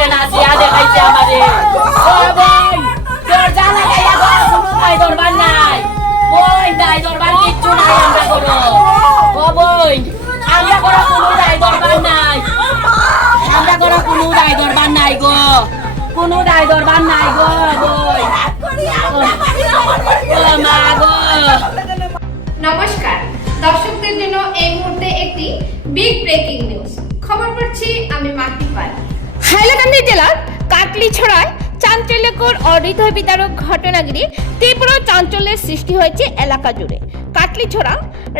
দেখাইছে না জিয়া দেখাইছে আমারে ও বোন তোর জানা গাইয়া গো কোনো তাই দরবার নাই বোন তাই দরবার কিচ্ছু নাই আমরা করো ও বোন আমরা করো কোনো তাই দরবার নাই আমরা করো কোনো তাই দরবার নাই গো কোনো তাই দরবার নাই গো বোন ও মা গো। নমস্কার দর্শকদের জন্য এই মুহূর্তে একটি বিগ ব্রেকিং নিউজ খবর পড়ছি আমি মাহি পাল। হাইলাকান্দি জেলার কাটলিছড়ায় চাঞ্চল্যকর অহৃদয় বিদারক ঘটনাগুলি তীব্র চাঞ্চল্যের সৃষ্টি হয়েছে এলাকা জুড়ে। কাটলিছড়া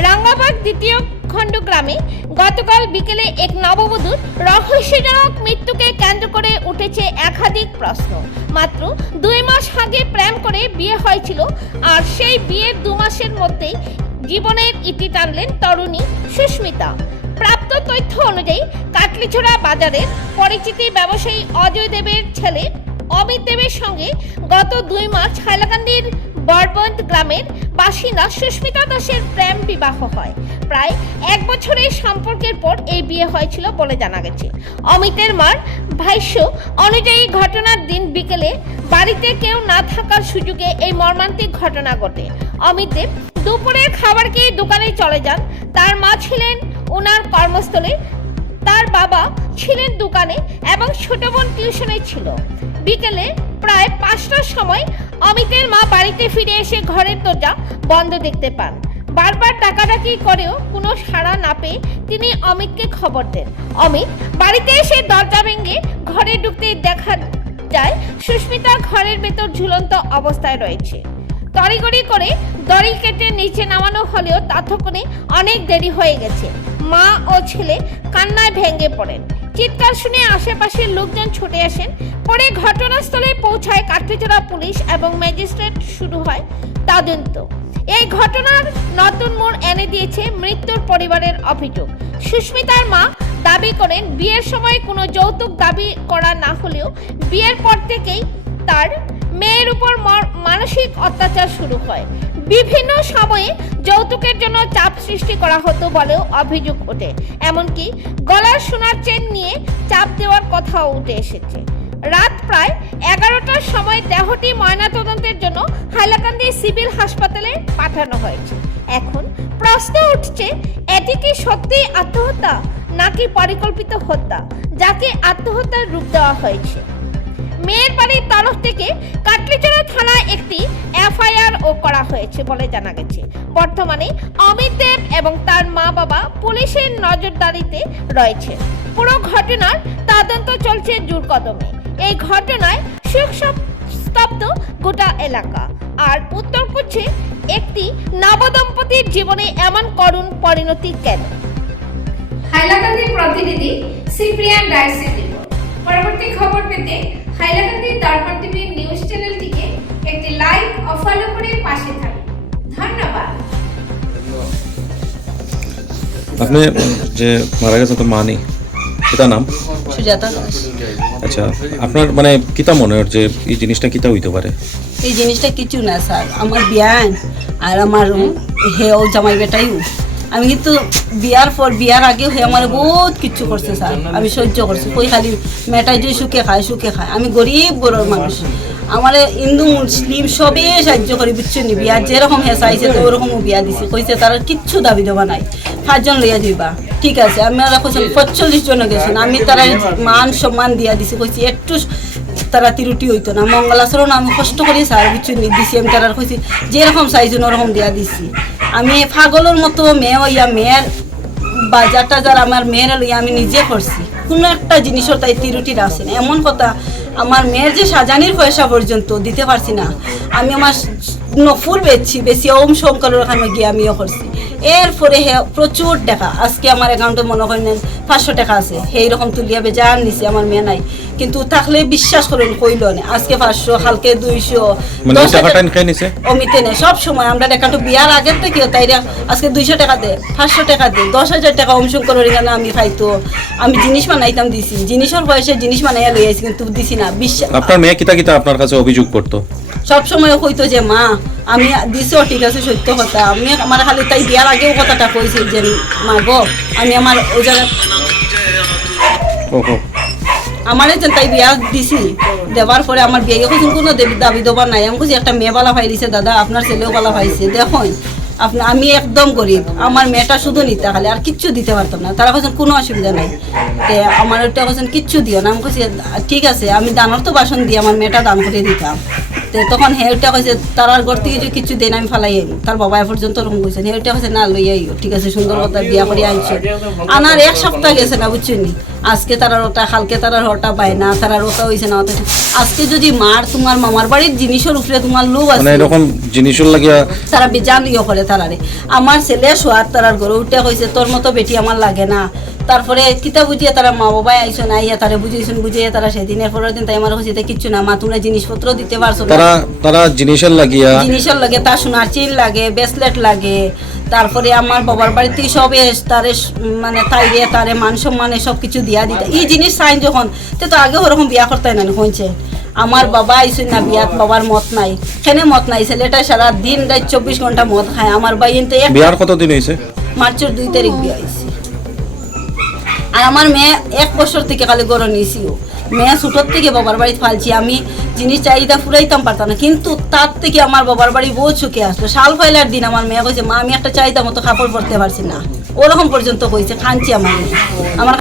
রাঙ্গাবাগ দ্বিতীয় খণ্ড গ্রামে গতকাল বিকেলে এক নববধূর রহস্যজনক মৃত্যুকে কেন্দ্র করে উঠেছে একাধিক প্রশ্ন। মাত্র 2 মাস আগে প্রেম করে বিয়ে হয়েছিল আর সেই বিয়ের 2 মাসের মধ্যেই জীবনের ইতি টানলেন তরুণী সুস্মিতা। প্রাপ্ত তথ্য অনুযায়ী কাটলিছড়া বাজারের পরিচিতি ব্যবসায়ী অজয় দেবের ছেলে অমিত দেবের সঙ্গে গত 2 মার্চ হাইলাকান্দির বরবন্দ গ্রামের বাসিন্দা সুস্মিতা দাসের প্রেম বিবাহ হয়। প্রায় 1 বছরের সম্পর্কের পর এই বিয়ে হয়েছিল বলে জানা গেছে। অমিতের মার ভাষ্য অনুযায়ী ঘটনার দিন বিকেলে বাড়িতে কেউ না থাকার সুযোগে এই মর্মান্তিক ঘটনা ঘটে। অমিত দেব দুপুরের খাবার খেয়ে দোকানে চলে যান। তার মা ছিলেন ওনার কর্মস্থলে, তার বাবা ছিলেন দোকানে এবং ছোট বোন টিউশনে ছিল। বিকেলে প্রায় 5টার সময় অমিতের মা বাড়িতে ফিরে এসে ঘরের দরজা বন্ধ দেখতে পান। বারবার ডাকাডাকি করেও কোনো সাড়া না পেয়ে তিনি অমিতকে খবর দেন। অমিত বাড়িতে এসে দরজা ভেঙে ঘরে ঢুকতে দেখা যায় সুস্মিতা ঘরের ভেতর ঝুলন্ত অবস্থায় রয়েছে। তড়িঘড়ি করে দড়ি কেটে নিচে নামানো হলেও ততক্ষণে অনেক দেরি হয়ে গেছে। মা ও ছেলে কান্নায় ভেঙে পড়েন। চিৎকার শুনে আশেপাশের লোকজন ছুটে আসেন। পরে ঘটনাস্থলে পৌঁছায় কাটলিছড়া পুলিশ এবং ম্যাজিস্ট্রেট। শুরু হয় তদন্ত। এই ঘটনার নতুন মোড় এনে দিয়েছে মৃত্যুর পরিবারের অভিযোগ। সুস্মিতার মা দাবি করেন বিয়ের সময় কোনো যৌতুক দাবি করা না হলেও বিয়ের পর থেকেই তার মেয়ের উপর মানসিক অত্যাচার শুরু হয়। বিভিন্ন সময়ে যৌতুকের জন্য চাপ সৃষ্টি করা হতো বলেও অভিযোগ ওঠে। এমনকি গলার সোনার চেন নিয়ে চাপ দেওয়ার কথাও উঠে এসেছে। রাত প্রায় 11টার সময় দেহটি ময়নাতদন্তের জন্য হাইলাকান্দি সিভিল হাসপাতালে পাঠানো হয়েছে। এখন প্রশ্ন উঠছে, এটি কি সত্যি আত্মহত্যা নাকি পরিকল্পিত হত্যা, যাকে আত্মহত্যার রূপ দেওয়া হয়েছে? মেয়ের বাড়ির তরফ থেকে কাটলিছড়া থানায় একটি এফআইআর ও করা হয়েছে বলে জানা গেছে। বর্তমানে অমিত দেব এবং তার মা বাবা পুলিশের নজরদারিতে রয়েছে। পুরো ঘটনার তদন্ত চলছে জোর কদমে। এই ঘটনায় শোকস্তব্ধ গোটা এলাকা। আর উত্তর করছে, একটি নবদম্পতির জীবনে এমন করুণ পরিণতি কেন? হাইলাকান্দির প্রতিনিধি সিপ্রিয়ান ডায়েসের রিপোর্ট। পরবর্তী খবর পেতে হাইলাকান্দি দর্পণ টিভি নিউজ চ্যানেলটিকে একটি লাইক ও ফলো করে পাশে থাকুন। ধন্যবাদ। আপনি যে মারা গেছে তো মানি কিতা নাম? সুজাতা দাস। আচ্ছা, আপনার মানে কিতা মনে হয় যে এই জিনিসটা কিতা হইতে পারে? এই জিনিসটা কিছু না স্যার, আমার বিয়ান আর আমার হেও জামাই বেটাইও। আমি কিন্তু বিয়ার আগেও হে আমার বহুত কিছু করছে স্যার, আমি সহ্য করছি। কই খালি মেটাই যে সুখে খায়। আমি গরিব গরুর মানুষ, আমার হিন্দু মুসলিম সবে সাহায্য করি, বুঝছো নি? বিয়া যেরকম হে চাইছে তো ওরকমও বিয়া দিছে। কইছে তারা কিচ্ছু দাবি দেওয়া নাই, 5 জন লইয়া দিবা। ঠিক আছে, আমি আর কইছেন 45 জন গেছেন, আমি তারা মান সম্মান দিয়া দিছি। কইছি একটু তারা তিরুটি হইতো না, মঙ্গলাচরণ আমি কষ্ট করি স্যার, বুঝছো নি? দিছি আমি তারা কইছি যেরকম চাইছেন ওরকম দিয়া দিছি। আমি পাগলের মতো মেয়ে হইয়া মেয়ের বাজার টাজার আমার মেয়ের লইয়া আমি নিজে করছি। কোনো একটা জিনিসও তাই তিরুটির আসে না। এমন কথা, আমার মেয়ের যে সাজানির পয়সা পর্যন্ত দিতে পারছি না। আমি আমার নফুল বেশি ওম শঙ্করের ওখানে গিয়ে আমিও করছি। এরপরে প্রচুর টাকা, আজকে আমার অ্যাকাউন্টে মনে করেন 500 টাকা আছে, সেই রকম তুলিয়া বেজান নিছি। আমার মেয়ে নাই, কিন্তু থাকলে বিশ্বাস করেন কইল না। আজকে 500, কালকে 200, অমিতে নেই। সব সময় আমরা অ্যাকাউন্টে বিয়ার আগের থেকেও তাইরা আজকে 200 টাকা দে, 500 টাকা দে, 10,000 টাকা ওম শঙ্করের এখানে আমি খাইতো। আমি জিনিস বানাইতাম দিছি, জিনিসের পয়সা জিনিস বানাইয়া লই আইছি, কিন্তু দিছি না। বিশ্বাস। আপনার মেয়ে কিতা কিতা আপনার কাছে অভিযোগ করতো? সব সময় কইতো যে মা আমি দিছো, ঠিক আছে সত্য কথা। আমি আমার খালি তাই বিয়ার আগেও কথাটা কইছি যে মা গো আমি আমার ওই জায়গায় আমারে যেন তাই বিয়া দিছি দেওয়ার পরে আমার বিয়ে কইছেন কোনো দাবি দেবার নাই। আমি কইছি একটা মেয়ে বালা পাইছে দাদা, আপনার ছেলেও বালা পাইছে, দেখুন আপনি আমি একদম গরিব, আমার মেয়েটা শুধু নিতে খালি আর কিচ্ছু দিতে পারতাম না। তারা কইছেন কোনো অসুবিধা নাই, আমার ওইটা কইছেন কিচ্ছু দিও না। আমি কইছি ঠিক আছে, আমি দানোর তো বাসন দিয়ে আমার মেয়েটা দান করে দিতাম। তখন হেউটা কইছে তার ঘর থেকে যদি কিছু দেন আমি ফালাই আইব। তার বাবা এ পর্যন্ত ওরকম কইছেন। হেউটা কইছে না লই আইও, ঠিক আছে সুন্দর কথা বিয়া করে আনছো। আনার এক সপ্তাহ গেছে না বুঝছেন, আজকে তারার ওটা কালকে তারার ওটা পায় না, তারার ওটা হইছে না ওটা। আজকে যদি মার তোমার মামার বাড়ির জিনিসের উপরে তোমার লোভ আছে, মানে এরকম জিনিসের লাগিয়া তারা বেজান ইয়ে করে তারারে। আমার ছেলে সোয়ার তারার ঘরে উঠে কইছে তোর মতো বেটি আমার লাগে না। তারপরে কিতা বুঝিয়ে তারা মা বাবা আইসো না, ইয়া তারা বুঝিয়েছেন বুঝিয়ে তারা সেদিনের পরের দিন তাই আমার কইছে কিচ্ছু না মা, তোমরা জিনিসপত্র দিতে পারছো না। তারা জিনিসের লাগিয়া জিনিসের লাগে, তার সোনার চেইন লাগে, ব্রেসলেট লাগে। তারপরে আমার বাবার বাড়িতে সবে তারে মানে তাইরে তারে মান সম্মানে সব কিছু দিয়া দিতে এই জিনিস চাইন যখন তো আগে ওরকম বিয়া করতে না হয়েছে। আমার বাবা আইসুন না বিয়াত, বাবার মত নাই, কেনে মত নাই, ছেলেটা সারা দিন রাত 24 ঘন্টা মদ খায়। আমার ভাই এনতে বিয়ার কতদিন হয়েছে? মার্চের 2 তারিখ বিয়া হয়েছে। আর আমার মেয়ে 1 বছর থেকে খালি গড় নিয়েছিও। মেয়ে ছোটোর থেকে বাবার বাড়ি ফালছি, আমি জিনিস চাহিদা ফুরাইতাম পারতাম না, কিন্তু তার থেকে আমার বাবার বাড়ি বহু সুখে আসলো। শাল ফাইলার দিন আমার মেয়ে কইছে মা আমি একটা চাহিদা মতো কাপড় পরতে পারছি না, ওরকম পর্যন্ত কইছে। খানছি আমার